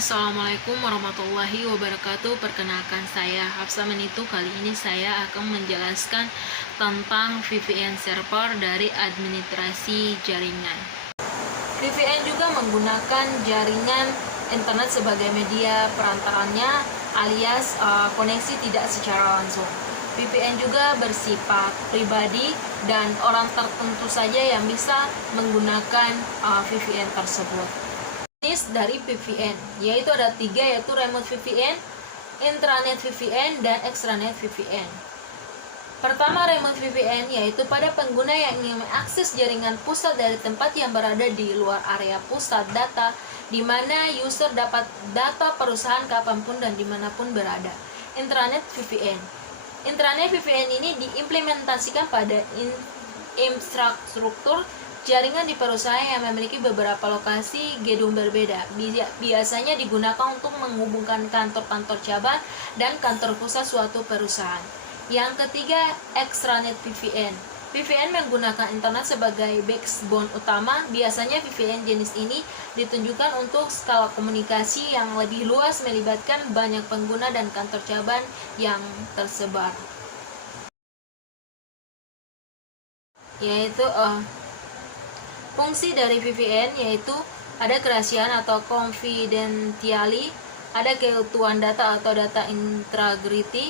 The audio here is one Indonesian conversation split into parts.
Assalamualaikum warahmatullahi wabarakatuh. Perkenalkan, saya Hafsa Menitu. Kali ini saya akan menjelaskan tentang VPN server dari administrasi jaringan. VPN juga menggunakan jaringan internet sebagai media perantaranya, alias koneksi tidak secara langsung. VPN juga bersifat pribadi dan orang tertentu saja yang bisa menggunakan VPN tersebut. Jenis dari VPN yaitu ada 3, yaitu remote VPN, intranet VPN, dan extranet VPN. Pertama, remote VPN yaitu pada pengguna yang ingin mengakses jaringan pusat dari tempat yang berada di luar area pusat data, di mana user dapat data perusahaan kapanpun dan dimanapun berada. Intranet VPN. Intranet VPN ini diimplementasikan pada infrastruktur jaringan di perusahaan yang memiliki beberapa lokasi gedung berbeda. Biasanya digunakan untuk menghubungkan kantor-kantor cabang dan kantor pusat suatu perusahaan. Yang ketiga, extranet VPN. VPN menggunakan internet sebagai backbone utama. Biasanya VPN jenis ini ditunjukkan untuk skala komunikasi yang lebih luas, melibatkan banyak pengguna dan kantor cabang yang tersebar. Yaitu fungsi dari VPN yaitu ada kerahasiaan atau confidentiality, ada keutuhan data atau data integrity,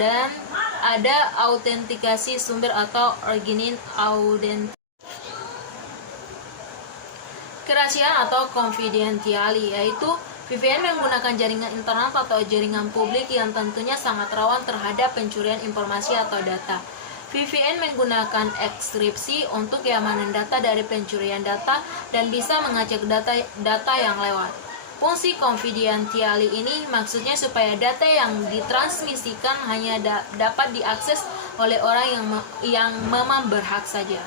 dan ada autentikasi sumber atau origin authentic. Kerahasiaan atau confidentiality yaitu VPN menggunakan jaringan internet atau jaringan publik yang tentunya sangat rawan terhadap pencurian informasi atau data. VPN menggunakan enkripsi untuk keamanan data dari pencurian data dan bisa mengacak data yang lewat. Fungsi confidentiality ini maksudnya supaya data yang ditransmisikan hanya dapat diakses oleh orang yang memang berhak saja.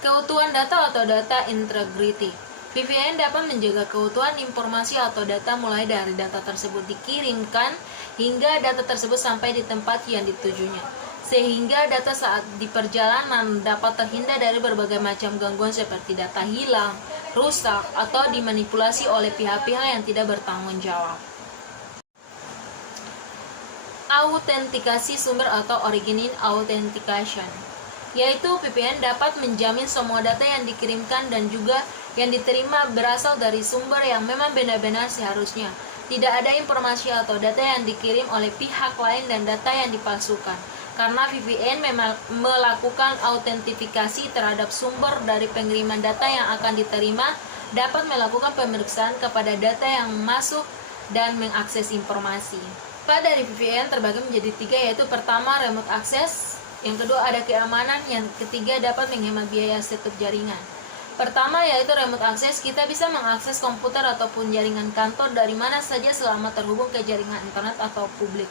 Keutuhan data atau data integrity. VPN dapat menjaga keutuhan informasi atau data mulai dari data tersebut dikirimkan hingga data tersebut sampai di tempat yang ditujunya, sehingga data saat di perjalanan dapat terhindar dari berbagai macam gangguan seperti data hilang, rusak, atau dimanipulasi oleh pihak-pihak yang tidak bertanggung jawab. Autentikasi sumber atau origin authentication, yaitu VPN dapat menjamin semua data yang dikirimkan dan juga yang diterima berasal dari sumber yang memang benar-benar seharusnya. Tidak ada informasi atau data yang dikirim oleh pihak lain dan data yang dipalsukan. Karena VPN melakukan autentifikasi terhadap sumber dari pengiriman data yang akan diterima, dapat melakukan pemeriksaan kepada data yang masuk dan mengakses informasi. Pada dari VPN terbagi menjadi 3, yaitu pertama remote access, yang kedua ada keamanan, yang ketiga dapat menghemat biaya setup jaringan. Pertama yaitu remote access, kita bisa mengakses komputer ataupun jaringan kantor dari mana saja selama terhubung ke jaringan internet atau publik.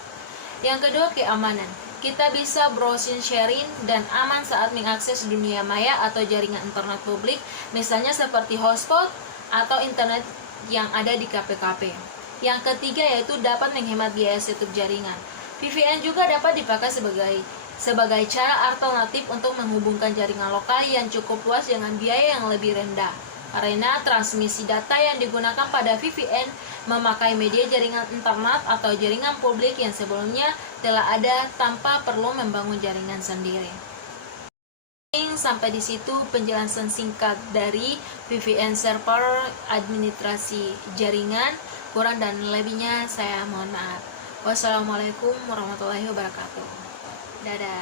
Yang kedua, keamanan. Kita bisa browsing, sharing, dan aman saat mengakses dunia maya atau jaringan internet publik, misalnya seperti hotspot atau internet yang ada di kafe-kafe. Yang ketiga yaitu dapat menghemat biaya setup jaringan. VPN juga dapat dipakai sebagai cara alternatif untuk menghubungkan jaringan lokal yang cukup luas dengan biaya yang lebih rendah. Karena transmisi data yang digunakan pada VPN memakai media jaringan internet atau jaringan publik yang sebelumnya telah ada tanpa perlu membangun jaringan sendiri. Sampai di situ penjelasan singkat dari VPN server administrasi jaringan. Kurang dan lebihnya saya mohon maaf. Wassalamualaikum warahmatullahi wabarakatuh. Dadah.